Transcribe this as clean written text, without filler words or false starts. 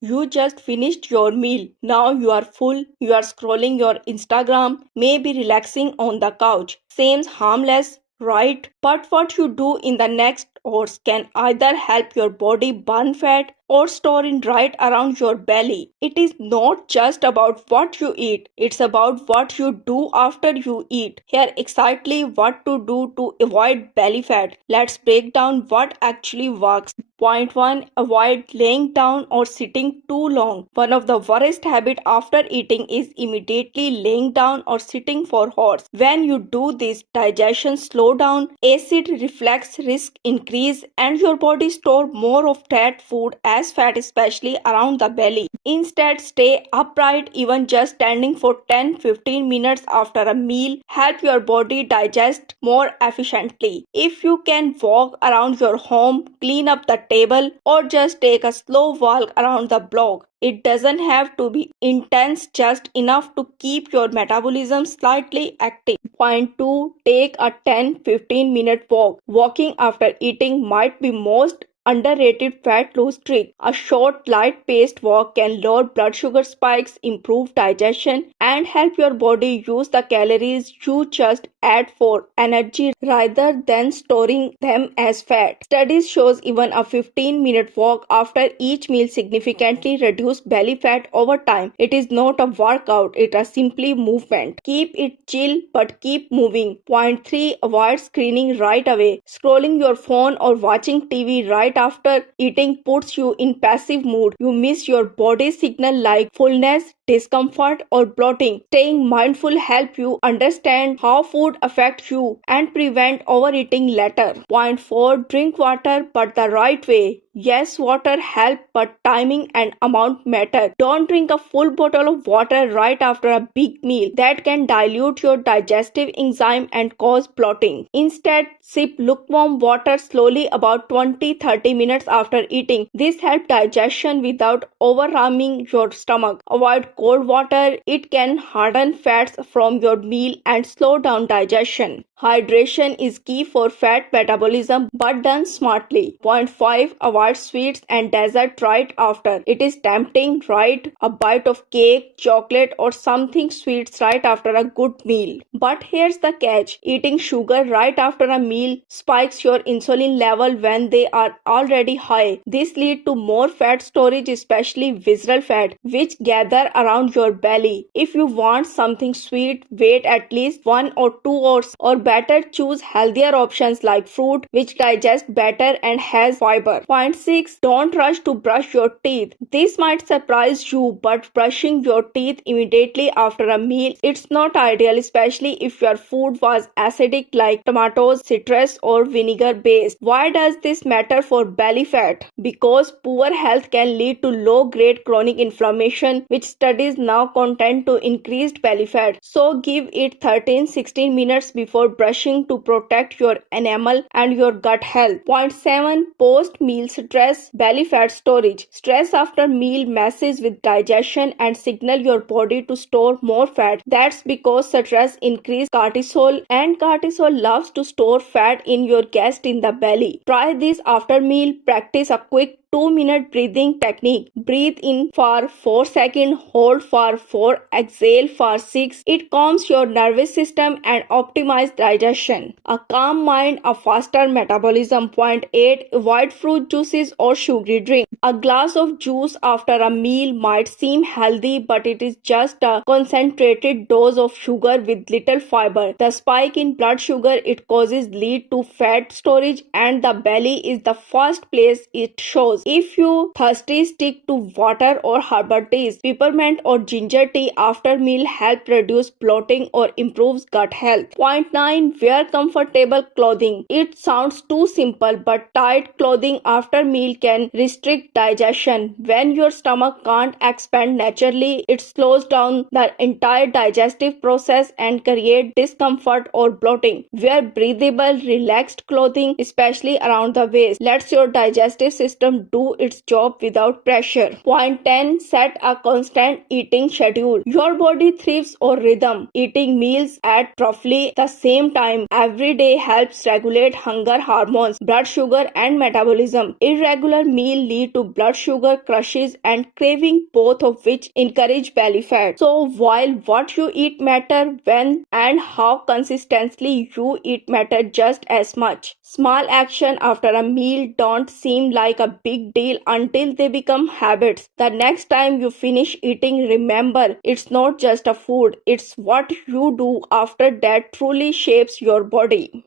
You just finished your meal. Now you are full. You are scrolling your Instagram, maybe relaxing on the couch. Seems harmless, right? But what you do in the next hours can either help your body burn fat or store it right around your belly. It is not just about what you eat, it's about what you do after you eat. Here exactly what to do to avoid belly fat. Let's break down what actually works. Point 1. Avoid laying down or sitting too long. One of the worst habits after eating is immediately laying down or sitting for hours. When you do this, digestion slow down, acid reflux risk increase, and your body store more of that food as fat, especially around the belly. Instead, stay upright. Even just standing for 10-15 minutes after a meal help your body digest more efficiently. If you can walk around your home, clean up the table, or just take a slow walk around the block, it doesn't have to be intense, just enough to keep your metabolism slightly active. Point 2. Take a 10-15 minute walk. Walking after eating might be most underrated fat loss trick. A short, light paced walk can lower blood sugar spikes, improve digestion, and help your body use the calories you just ate for energy rather than storing them as fat. Studies shows even a 15-minute walk after each meal significantly reduce belly fat over time. It is not a workout, it is simply movement. Keep it chill but keep moving. Point 3. Avoid screening right away. Scrolling your phone or watching TV right after eating puts you in passive mood. You miss your body signal like fullness, discomfort, or bloating. Staying mindful helps you understand how food affects you and prevent overeating later. Point 4. Drink water but the right way. Yes, water helps, but timing and amount matter. Don't drink a full bottle of water right after a big meal. That can dilute your digestive enzyme and cause bloating. Instead, sip lukewarm water slowly about 20-30 minutes after eating. This helps digestion without overwhelming your stomach. Avoid cold water. It can harden fats from your meal and slow down digestion. Hydration is key for fat metabolism but done smartly. Point 5. Avoid sweets and dessert right after. It is tempting, right? A bite of cake, chocolate, or something sweet right after a good meal. But here's the catch. Eating sugar right after a meal spikes your insulin level when they are already high. This leads to more fat storage, especially visceral fat, which gather around your belly. If you want something sweet, wait at least 1 or 2 hours, or better choose healthier options like fruit, which digest better and has fiber. Point 6. Don't rush to brush your teeth. This might surprise you, but brushing your teeth immediately after a meal, it's not ideal, especially if your food was acidic like tomatoes, citrus, or vinegar based. Why does this matter for belly fat? Because poor health can lead to low-grade chronic inflammation, which studies now contend to increased belly fat. So give it 13-16 minutes before brushing to protect your enamel and your gut health. Point 7. Post-meal stress, belly fat storage. Stress after meal messes with digestion and signal your body to store more fat. That's because stress increases cortisol, and cortisol loves to store fat in your gut in the belly. Try this after meal. Practice a quick 2-minute breathing technique. Breathe in for 4 seconds, hold for 4, exhale for 6. It calms your nervous system and optimizes digestion. A calm mind, a faster metabolism. Point 8. Avoid fruit juices or sugary drink. A glass of juice after a meal might seem healthy, but it is just a concentrated dose of sugar with little fiber. The spike in blood sugar it causes lead to fat storage, and the belly is the first place it shows. If you thirsty, stick to water or herbal teas. Peppermint or ginger tea after meal help reduce bloating or improves gut health. Point 9. Wear comfortable clothing. It sounds too simple, but tight clothing after meal can restrict digestion. When your stomach can't expand naturally, it slows down the entire digestive process and create discomfort or bloating. Wear breathable, relaxed clothing, especially around the waist. Lets your digestive system do its job without pressure. Point 10. Set a constant eating schedule. Your body thrives on rhythm. Eating meals at roughly the same time every day helps regulate hunger hormones, blood sugar, and metabolism. Irregular meals lead to blood sugar crashes and craving, both of which encourage belly fat. So while what you eat matter, when and how consistently you eat matter just as much. Small action after a meal don't seem like a big deal until they become habits. The next time you finish eating, remember it's not just a food, it's what you do after that truly shapes your body.